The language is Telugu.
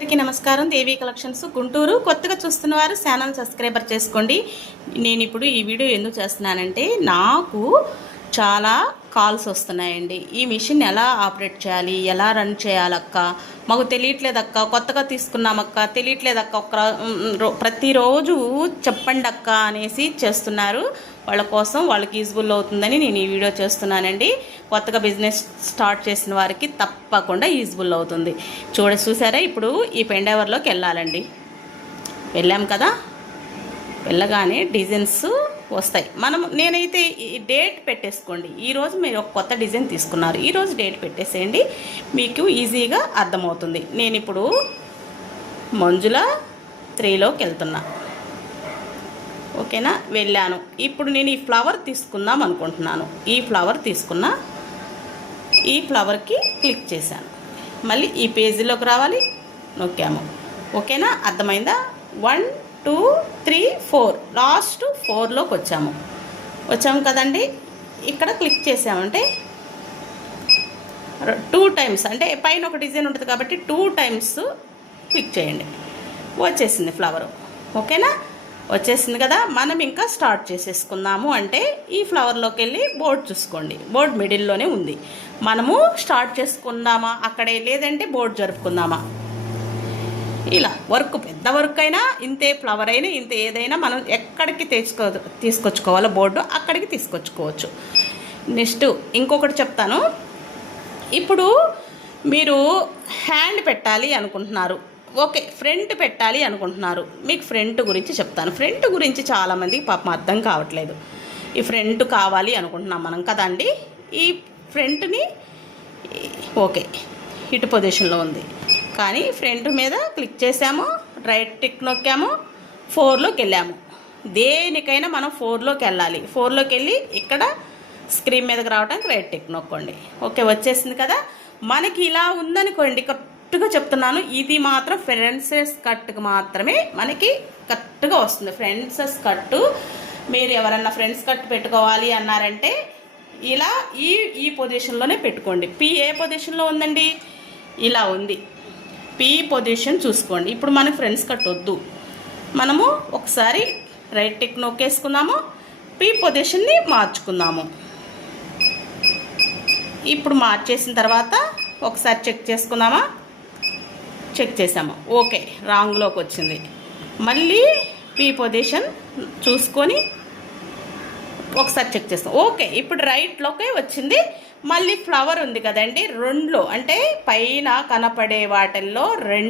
అందరికీ నమస్కారం. దేవి కలెక్షన్స్ గుంటూరు. కొత్తగా చూస్తున్న వారు ఛానల్ సబ్స్క్రైబర్ చేసుకోండి. నేను ఇప్పుడు ఈ వీడియో ఎందుకు చేస్తున్నానంటే నాకు చాలా కాల్స్ వస్తున్నాయండి. ఈ మిషన్ ఎలా ఆపరేట్ చేయాలి, ఎలా రన్ చేయాలక్క, మాకు తెలియట్లేదక్క, కొత్తగా తీసుకున్నామక్క, తెలియట్లేదక్క, ప్రతిరోజు చెప్పండి అక్క అనేసి చేస్తున్నారు. వాళ్ళ కోసం వాళ్ళకి యూజ్ఫుల్ అవుతుందని నేను ఈ వీడియో చేస్తున్నానండి. కొత్తగా బిజినెస్ స్టార్ట్ చేసిన వారికి తప్పకుండా యూజ్ఫుల్ అవుతుంది. చూసారా, ఇప్పుడు ఈ పెండెవర్లోకి వెళ్ళాలండి. వెళ్ళాం కదా, వెళ్ళగానే డిజైన్స్ వస్తాయి. నేనైతే ఈ డేట్ పెట్టేసుకోండి. ఈరోజు మీరు ఒక కొత్త డిజైన్ తీసుకున్నారు, ఈరోజు డేట్ పెట్టేసేయండి, మీకు ఈజీగా అర్థమవుతుంది. నేను ఇప్పుడు మంజుల 3లోకి వెళ్తున్నా. ఓకేనా, వెళ్ళాను. ఇప్పుడు నేను ఈ ఫ్లవర్ తీసుకుందాం అనుకుంటున్నాను. ఈ ఫ్లవర్ తీసుకున్నా, ఈ ఫ్లవర్కి క్లిక్ చేశాను. మళ్ళీ ఈ పేజీలోకి రావాలి, నొక్కాము. ఓకేనా, అర్థమైందా? 1 2 3 4 లాస్ట్ 4లోకి వచ్చాము కదండి. ఇక్కడ క్లిక్ చేసామంటే 2 టైమ్స్, అంటే పైన ఒక డిజైన్ ఉంటుంది కాబట్టి 2 టైమ్స్ క్లిక్ చేయండి. వచ్చేసింది ఫ్లవరు. ఓకేనా, వచ్చేసింది కదా. మనం ఇంకా స్టార్ట్ చేసేసుకుందాము. అంటే ఈ ఫ్లవర్లోకి వెళ్ళి బోర్డు చూసుకోండి, బోర్డు మిడిల్లోనే ఉంది. మనము స్టార్ట్ చేసుకుందామా అక్కడే, లేదంటే బోర్డు జరుపుకుందామా, ఇలా వర్క్ పెద్ద వర్క్ అయినా ఇంతే, ఫ్లవర్ అయినా ఇంతే, ఏదైనా మనం ఎక్కడికి తీసుకొచ్చుకోవాలో బోర్డు అక్కడికి తీసుకొచ్చుకోవచ్చు. నెక్స్ట్ ఇంకొకటి చెప్తాను. ఇప్పుడు మీరు హ్యాండ్ పెట్టాలి అనుకుంటున్నారు, ఓకే, ఫ్రంట్ పెట్టాలి అనుకుంటున్నారు. మీకు ఫ్రంట్ గురించి చెప్తాను. ఫ్రంట్ గురించి చాలామందికి పాపం అర్థం కావట్లేదు. ఈ ఫ్రంట్ కావాలి అనుకుంటున్నాం మనం కదండి. ఈ ఫ్రంట్ని ఓకే ఇటు పొజిషన్లో ఉంది, కానీ ఫ్రంట్ మీద క్లిక్ చేసాము, రైట్ టిక్ నొక్కాము, 4లోకి వెళ్ళాము. దేనికైనా మనం 4లోకి వెళ్ళాలి. 4లోకి వెళ్ళి ఇక్కడ స్క్రీన్ మీదకి రావడానికి రైట్ టిక్ నొక్కండి. ఓకే, వచ్చేసింది కదా. మనకి ఇలా ఉందనుకోండి, కరెక్ట్గా చెప్తున్నాను, ఇది మాత్రం ఫ్రెండ్సెస్ కట్కి మాత్రమే మనకి కరెక్ట్గా వస్తుంది. ఫ్రెండ్సెస్ కట్టు మీరు ఎవరన్నా ఫ్రెండ్స్ కట్ పెట్టుకోవాలి అన్నారంటే ఇలా ఈ పొజిషన్లోనే పెట్టుకోండి. పి ఏ పొజిషన్లో ఉందండి, ఇలా ఉంది. పి పొజిషన్ చూసుకోండి. ఇప్పుడు మనకు ఫ్రెండ్స్ కట్ వద్దు, మనము ఒకసారి రైట్ టిక్ నొక్కేసుకుందాము, పి పొజిషన్ని మార్చుకుందాము. ఇప్పుడు మార్చేసిన తర్వాత ఒకసారి చెక్ చేసుకుందామా, చెక్ చేసాము, ఓకే రాంగ్లోకి వచ్చింది. మళ్ళీ పి పొజిషన్ చూసుకొని ఒకసారి చెక్ చేస్తాం, ఓకే ఇప్పుడు రైట్లోకే వచ్చింది. మళ్ళీ ఫ్లవర్ ఉంది కదండి, 2లో అంటే పైన కనపడే వాటిల్లో 2